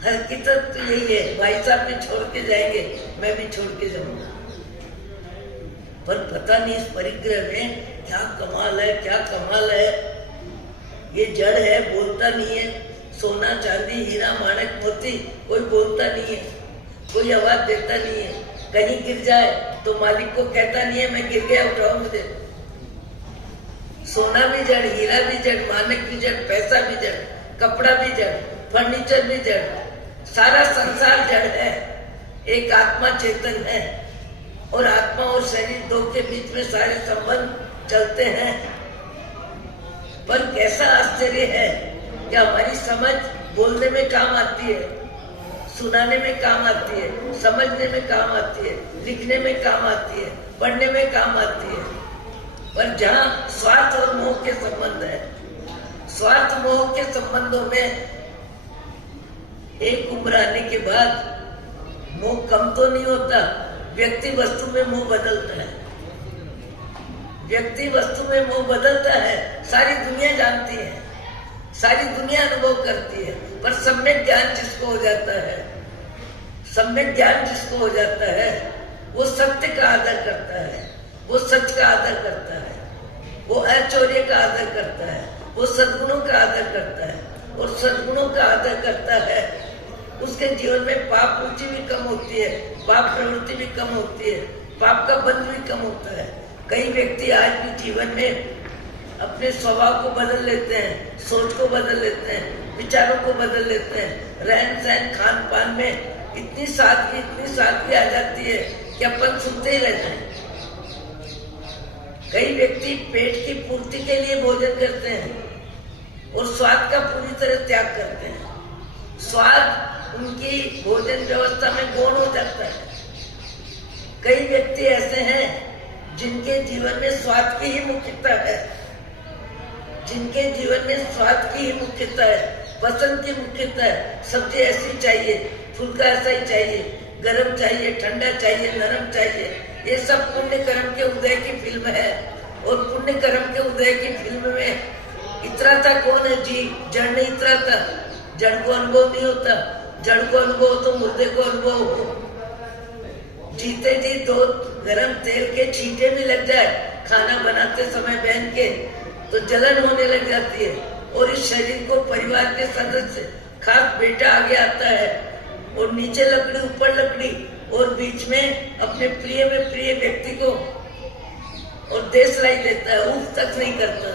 हकीकत तो यही है, भाई साहब भी छोड़ के जाएंगे, मैं भी छोड़ के जाऊंगा। पर पता नहीं इस परिग्रह में क्या कमाल है, क्या कमाल है। ये जड़ है, बोलता नहीं है। सोना चांदी हीरा माणक मोती कोई बोलता नहीं है, कोई आवाज देता नहीं है। कहीं गिर जाए तो मालिक को कहता नहीं है मैं गिर गया उठाओ मुझे। सोना भी जड़, हीरा भी जड़, मानक भी जड़, पैसा भी जड़, कपड़ा भी जड़, फर्नीचर भी जड़, सारा संसार जड़ है। एक आत्मा चेतन है और आत्मा और शरीर दो के बीच में सारे संबंध चलते हैं। पर कैसा आश्चर्य है कि हमारी समझ बोलने में काम आती है, सुनाने में काम आती है, समझने में काम आती है, लिखने में काम आती है, पढ़ने में काम आती है। पर जहाँ स्वार्थ और मोह के संबंध है, स्वार्थ मोह के संबंधों में एक उम्र आने के बाद मोह कम तो नहीं होता, व्यक्ति वस्तु में मोह बदलता है। व्यक्ति वस्तु में मोह बदलता है, सारी दुनिया जानती है, सारी दुनिया अनुभव करती है। पर सम्यक ज्ञान जिसको हो जाता है, सम्यक ज्ञान जिसको हो जाता है, वो सत्य का आदर करता है, वो सच का आदर करता है, वो अचौर्य का आदर करता है, वो सद्गुणों का आदर करता है। और सद्गुणों का आदर करता है, उसके जीवन में पाप रुचि भी कम होती है, पाप प्रवृत्ति भी कम होती है, पाप का बंध भी कम होता है। कई व्यक्ति आज भी जीवन में अपने स्वभाव को बदल लेते हैं, सोच को बदल लेते हैं, विचारों को बदल लेते हैं, रहन सहन खान पान में इतनी सादगी आ जाती है कि अपन सुनते ही रहते हैं। कई व्यक्ति पेट की पूर्ति के लिए भोजन करते हैं और स्वाद का पूरी तरह त्याग करते हैं। स्वाद उनकी भोजन व्यवस्था में गौण हो जाता है। कई व्यक्ति ऐसे हैं जिनके जीवन में स्वाद की ही मुख्यता है, जिनके जीवन में स्वाद की ही मुख्यता है, पसंद की मुख्यता है। सब्जी ऐसी चाहिए, फुल्का ऐसा ही चाहिए, गरम चाहिए, ठंडा चाहिए, नरम चाहिए। ये सब पुण्य कर्म के उदय की फिल्म है। और पुण्य कर्म के उदय की फिल्म में इतराता कौन है? जीव। जड़ नहीं इतराता, जड़ को अनुभव नहीं होता। जड़ को अनुभव तो मुर्दे को अनुभव हो। जीते जी दो गरम तेल के छींटे भी लग जाए खाना बनाते समय बहन के, तो जलन होने लग जाती है। और इस शरीर को परिवार के सदस्य, खास बेटा आगे आता है और नीचे लकड़ी ऊपर लकड़ी, और बीच में अपने प्रिय में प्रिय व्यक्ति को और देशलाई देता है, उफ तक नहीं करता।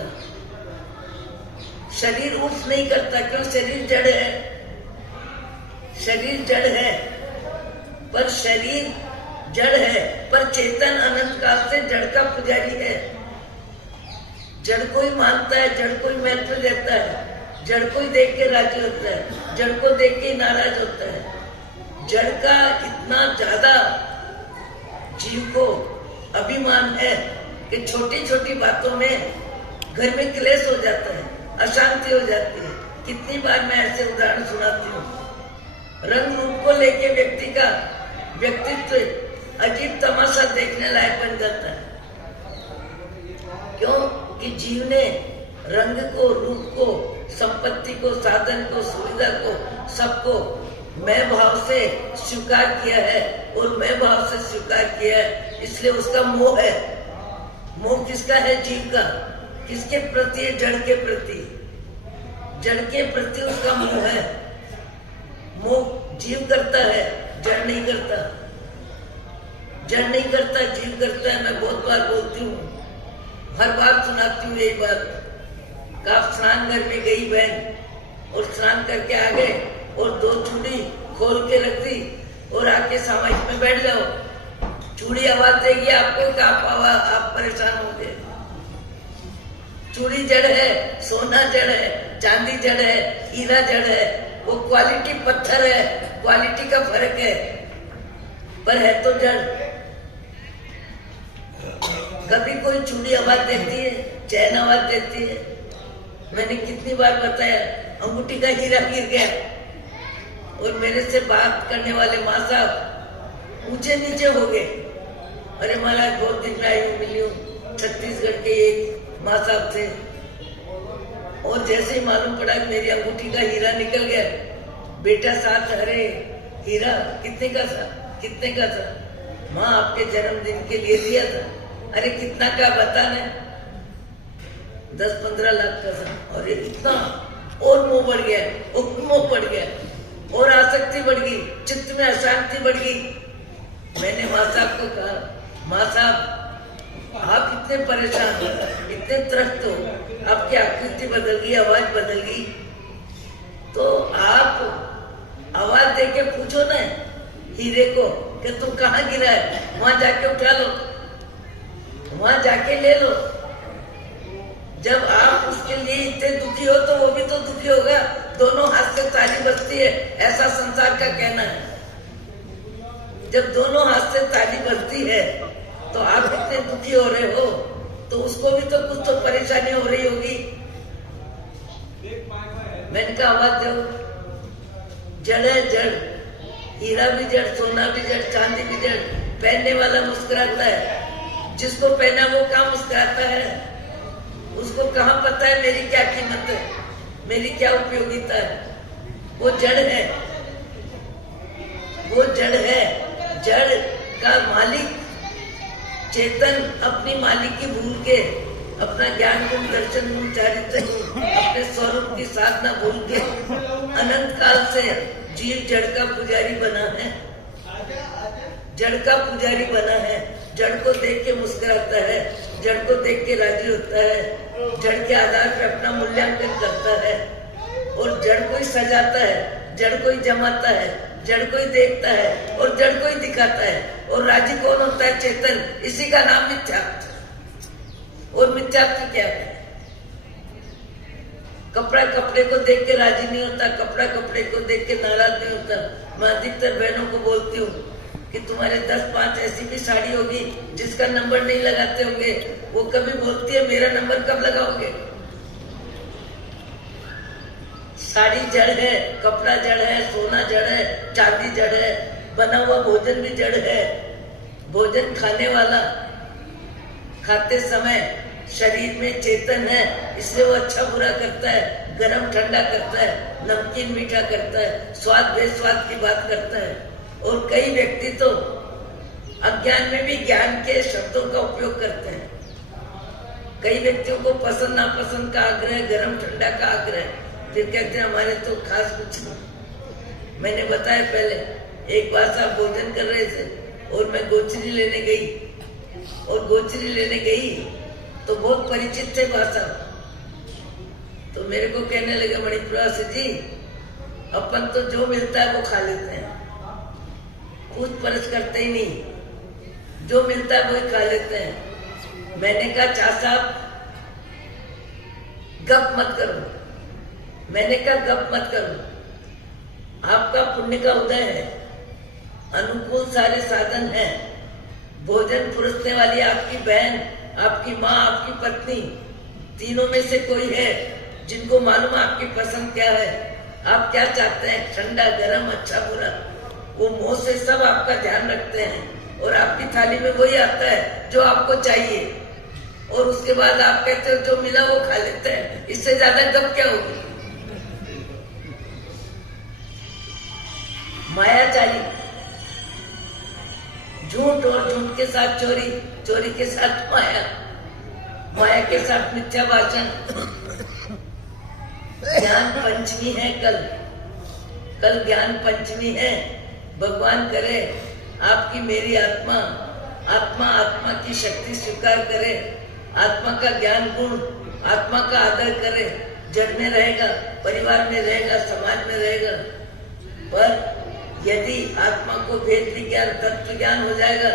शरीर उफ नहीं करता, क्यों? शरीर जड़ है, शरीर जड़ है। पर शरीर जड़ है, पर चेतन अनंत काल से जड़ का पुजारी है। जड़ को ही मानता है, जड़ को ही महत्व देता है, जड़ को ही देख के राजी होता है, जड़ को देख के नाराज होता है। जड़ का इतना ज्यादा जीव को अभिमान है कि छोटी छोटी बातों में घर में क्लेश हो जाता है, अशांति हो जाती है। कितनी बार मैं ऐसे उदाहरण सुनाती हूँ। रंग रूप को लेके व्यक्ति का व्यक्तित्व अजीब तमाशा देखने लायक बन जाता है। क्यों? कि जीव ने रंग को, रूप को, संपत्ति को, साधन को, सुविधा को, सबको मैं भाव से स्वीकार किया है। और मैं भाव से स्वीकार किया है, इसलिए उसका मोह है। मोह किसका है? जीव का। किसके प्रति? जड़ के प्रति। जड़ के प्रति उसका मोह है। मोह जीव करता है, जड़ नहीं करता। जड़ नहीं करता, जीव करता है। मैं बहुत बार बोलती हूँ, हर बार सुनाती हूँ यही बात। आप स्नान घर में गई बहन और स्नान करके आ गए और दो चूड़ी खोल के रख दी और आके सामाजिक में बैठ जाओ। चूड़ी आवाज देगी आपको कि आप परेशान हो गए। चूड़ी जड़ है, सोना जड़ है, चांदी जड़ है, हीरा जड़ है। वो क्वालिटी पत्थर है, क्वालिटी का फर्क है, पर है तो जड़। कभी कोई चूड़ी आवाज देती है, चैन आवाज देती है। मैंने कितनी बार बताया, अंगूठी का हीरा गिर गया और मेरे से बात करने वाले माँ साहब ऊंचे नीचे हो गए। अरे महाराज बहुत दिन में आई हूँ, मिली हूँ। छत्तीसगढ़ के एक माँ साहब थे और जैसे ही मालूम पड़ा कि मेरी अंगूठी का हीरा निकल गया, बेटा साथ, अरे हीरा कितने का था? कितने का था? माँ आपके जन्मदिन के लिए दिया था। अरे कितना का बताने? 10-15 लाख का था। और इतना और मोह बढ़ गया, और मोह बढ़ गया, और आसक्ति बढ़ गई, चित्त में अशांति बढ़ गई। मैंने माँ साहब को कहा, माँ साहब आप इतने परेशान हो, इतने त्रस्त हो, आपकी आकृति बदल गई, आवाज बदल गई, तो आप आवाज दे के पूछो ना हीरे को कि तुम कहाँ गिरा है, वहां जाके उठा लो, वहां जाके ले लो। जब आप उसके लिए इतने दुखी हो तो वो भी तो दुखी होगा, दोनों हाथ से ताली बजती है, ऐसा संसार का कहना है। जब दोनों हाथ से ताली बजती है तो आप इतने दुखी हो रहे हो तो उसको भी तो कुछ तो परेशानी हो रही होगी। मैंने कहा आवाज दो, जड़ है जड़, हीरा भी जड़, सोना भी जड़, चांदी भी जड़, पहनने वाला मुस्कुराता है, जिसको पहना वो कहाँ मुस्कुराता है, उसको कहाँ पता है मेरी क्या कीमत है, मेरी क्या उपयोगिता है। वो जड़ है, वो जड़ है। जड़ का मालिक चेतन अपनी मालिकी भूल के, अपना ज्ञान गुण दर्शन गुण चारित्र अपने स्वरूप की साधना भूल के अनंत काल से जीव जड़ का पुजारी बना है, जड़ का पुजारी बना है। जड़ को देख के मुस्कुराता है, जड़ को देख के राजी होता है, जड़ के आधार पर अपना मूल्यांकन करता है और जड़ को ही सजाता है, जड़ को ही जमाता है, जड़ को ही देखता है और जड़ को ही दिखाता है। और राजी कौन होता है? चेतन। इसी का नाम मिथ्यात्व। और मिथ्यात्व क्या है? कपड़ा कपड़े को देख के राजी नहीं होता, कपड़ा कपड़े को देख के नाराज नहीं होता। मैं अधिकतर बहनों को बोलती हूँ कि तुम्हारे 10-5 ऐसी भी साड़ी होगी जिसका नंबर नहीं लगाते होंगे, वो कभी बोलती है मेरा नंबर कब लगाओगे? साड़ी जड़ है, कपड़ा जड़ है, सोना जड़ है, चांदी जड़ है, बना हुआ भोजन भी जड़ है। भोजन खाने वाला खाते समय शरीर में चेतन है, इसलिए वो अच्छा बुरा करता है, गरम ठंडा करता है, नमकीन मीठा करता है, स्वाद बेस्वाद की बात करता है। और कई व्यक्ति तो अज्ञान में भी ज्ञान के शब्दों का उपयोग करते हैं। कई व्यक्तियों को पसंद नापसंद का आग्रह, गरम ठंडा का आग्रह, फिर कहते हैं हमारे तो खास कुछ नहीं। मैंने बताया पहले, एक बार साहब भोजन कर रहे थे और मैं गोचरी लेने गई, और गोचरी लेने गई तो बहुत परिचित थे भाषा, तो मेरे को कहने लगे मणिपुरा से जी अपन तो जो मिलता है वो खा लेते हैं, पूछ परछ करते ही नहीं, जो मिलता है वही खा लेते हैं। मैंने कहा चा साहब गप मत करो, मैंने कहा गप मत करो, आपका पुण्य का उदय है, अनुकूल सारे साधन हैं, भोजन पुरसने वाली आपकी बहन, आपकी माँ, आपकी पत्नी, तीनों में से कोई है जिनको मालूम आपकी पसंद क्या है, आप क्या चाहते हैं, ठंडा गरम अच्छा बुरा, वो मुंह से सब आपका ध्यान रखते हैं और आपकी थाली में वही आता है जो आपको चाहिए, और उसके बाद आप कहते हो जो मिला वो खा लेते हैं। इससे ज्यादा गप क्या होगी? मायाचारी, झूठ और झूठ के साथ चोरी, चोरी के साथ माया, माया के साथ मिथ्या भाषण। ज्ञान पंचमी है कल ज्ञान पंचमी है। भगवान करे आपकी मेरी आत्मा आत्मा की शक्ति स्वीकार करे, आत्मा का ज्ञान गुण, आत्मा का आदर करे, जड़ में रहेगा, परिवार में रहेगा, समाज में रहेगा। पर यदि आत्मा को भेद विज्ञान तत्व ज्ञान हो जाएगा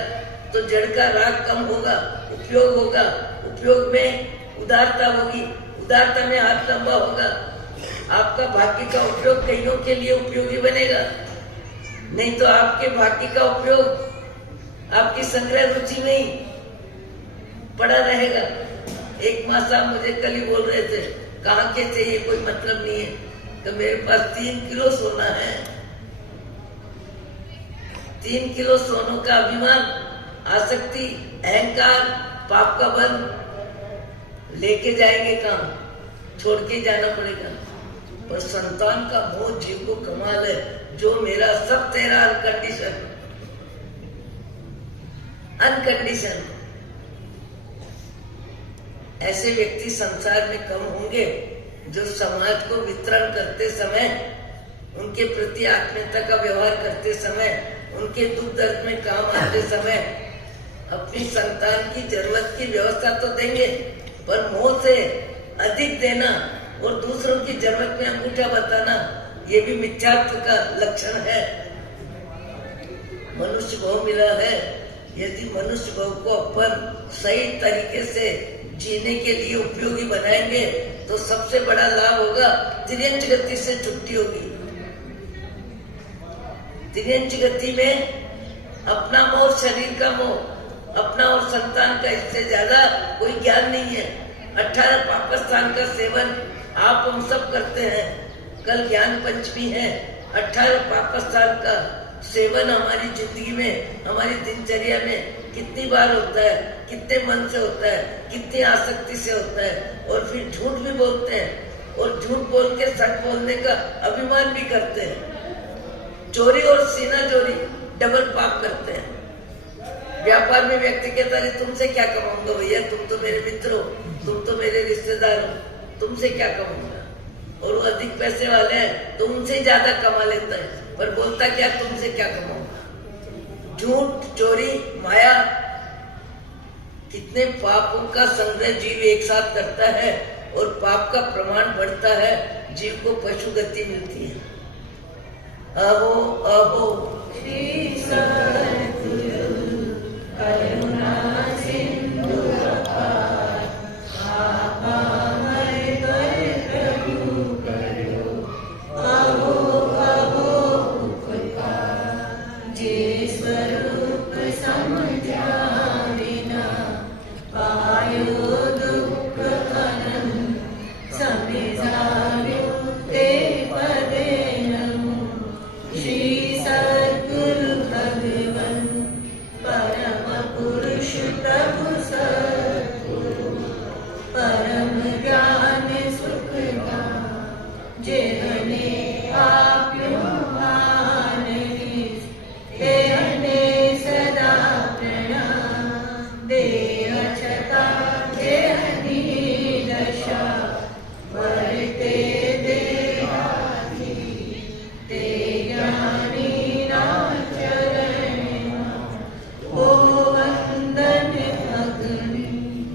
तो जड़ का राग कम होगा, उपयोग होगा, उपयोग में उदारता होगी, उदारता में हाथ लंबा होगा, आपका भाग्य का उपयोग कईयों के लिए उपयोगी बनेगा। नहीं तो आपके भाग्य का उपयोग आपकी संग्रह रुचि में ही पड़ा रहेगा। एक माँ साहब मुझे कल ही बोल रहे थे, कहाँ के थे, ये कोई मतलब नहीं है, तो मेरे पास 3 किलो सोना है, 3 किलो सोनों का अभिमान, आसक्ति, अहंकार, पाप का बंध लेके जाएंगे कहाँ? छोड़ के जाना पड़ेगा। पर संतान का मोह जीव को कमाल है, जो मेरा सब तेरा अनकंडीशन। ऐसे व्यक्ति संसार में कम होंगे जो समाज को वितरण करते समय, उनके प्रति आत्मीयता का व्यवहार करते समय उनके दुख दर्द में काम आते समय अपनी संतान की जरूरत की व्यवस्था तो देंगे, पर मोह से अधिक देना और दूसरों की जरूरत में अंगूठा बताना, ये भी मिथ्यात्व का लक्षण है। मनुष्य भाव मिला है, यदि मनुष्य भाव को अपन सही तरीके से जीने के लिए उपयोगी बनाएंगे तो सबसे बड़ा लाभ होगा, तिर्यंच गति से छुट्टी होगी। तिर्यंच गति में अपना मोह, शरीर का मोह, अपना और संतान का, इससे ज्यादा कोई ज्ञान नहीं है। 18 पापस्थान का सेवन आप हम सब करते हैं। कल ज्ञान पंचमी है। 18 पापस्थान का सेवन हमारी जिंदगी में, हमारी दिनचर्या में कितनी बार होता है, कितने मन से होता है, कितनी आसक्ति से होता है। और फिर झूठ भी बोलते हैं और झूठ बोल के सच बोलने का अभिमान भी करते हैं। चोरी और सीना चोरी डबल पाप करते हैं। व्यापार में व्यक्ति कहता है तुमसे क्या कमाऊंगा भैया, तुम तो मेरे मित्र हो, तुम तो मेरे रिश्तेदार हो, तुमसे क्या कमाऊंगा। और वो अधिक पैसे वाले हैं तो उनसे ज्यादा कमा लेता है, पर बोलता क्या, तुमसे क्या कमाऊंगा। झूठ, चोरी, माया, कितने पापों का संग्रह जीव एक साथ करता है और पाप का प्रमाण बढ़ता है, जीव को पशु गति मिलती है। अहो अहो श्री सद्गुरु करुणा सिंधु अपार, आपा हरि कर प्रभु करो, अहो अहो उपकार। जे स्वरूप समझाविना पायो दुख अनंत, समिझाव्यो ते पदे नमो। श्री सद्गुरु भगवन परम पुरुष प्रभु सद्गुरु, परम ज्ञान सुख दान, जेहने आप्यो भानिस, तेहने सदा प्रणाम। देह छता देहनी दशा, वर्ते देहाधि, ते ज्ञानी ना चरण, ओ वंदन अग्नि।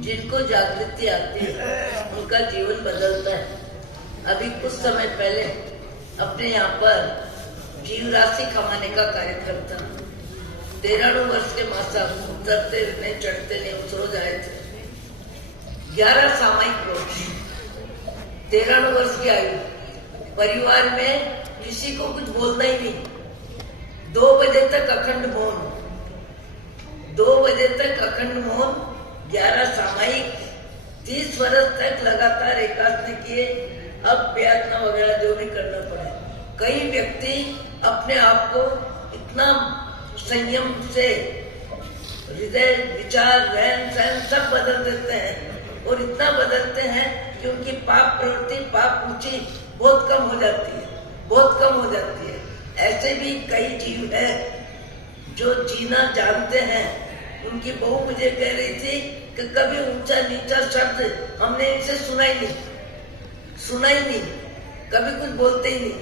जिनको जागृति आती है उनका जीवन बदलता है। अभी कुछ समय पहले अपने यहाँ पर जीव राशि कमाने का कार्यक्रम था। 13 वर्ष के मासा उतरते नहीं, चढ़ते नहीं, उस रोज आए थे 11 सामायिक लोग। 13 वर्ष की आयु, परिवार में किसी को कुछ बोलना ही नहीं। 2 बजे तक अखंड मौन, 2 बजे तक अखंड मौन, 11 सामायिक, 30 वर्ष तक लगातार एकांत किए। अब प्रार्थना वगैरह जो भी करना पड़े। कई व्यक्ति अपने आप को इतना संयम से हृदय, विचार, रहन सहन सब बदल देते हैं और इतना बदलते हैं कि उनकी पाप प्रवृत्ति, पाप रुचि बहुत कम हो जाती है, बहुत कम हो जाती है। ऐसे भी कई जीव हैं जो जीना जानते हैं। उनकी बहू मुझे कह रही थी कि कभी ऊंचा नीचा शब्द हमने इनसे सुना ही नहीं, कभी कुछ बोलते ही नहीं।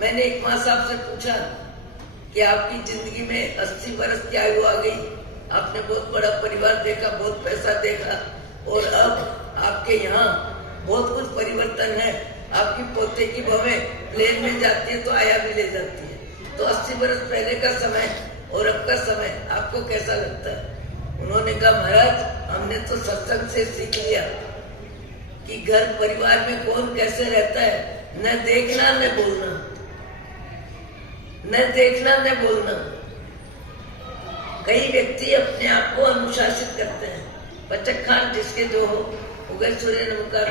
मैंने एक माँ साहब से पूछा कि आपकी जिंदगी में 80 वर्ष की आयु आ गई, आपने बहुत बड़ा परिवार देखा, बहुत पैसा देखा और अब आपके यहाँ बहुत कुछ परिवर्तन है। आपकी पोते की बहूएं प्लेन में जाती है तो आया भी ले जाती है, तो 80 वर्ष पहले का समय और अब का समय आपको कैसा लगता है? उन्होंने कहा महाराज हमने तो सत्संग से सीख लिया कि घर परिवार में कौन कैसे रहता है, न देखना न बोलना, न देखना न बोलना। कई व्यक्ति अपने आप को अनुशासित करते हैं। बचक खान जिसके जो हो, उगल सूर्य नमस्कार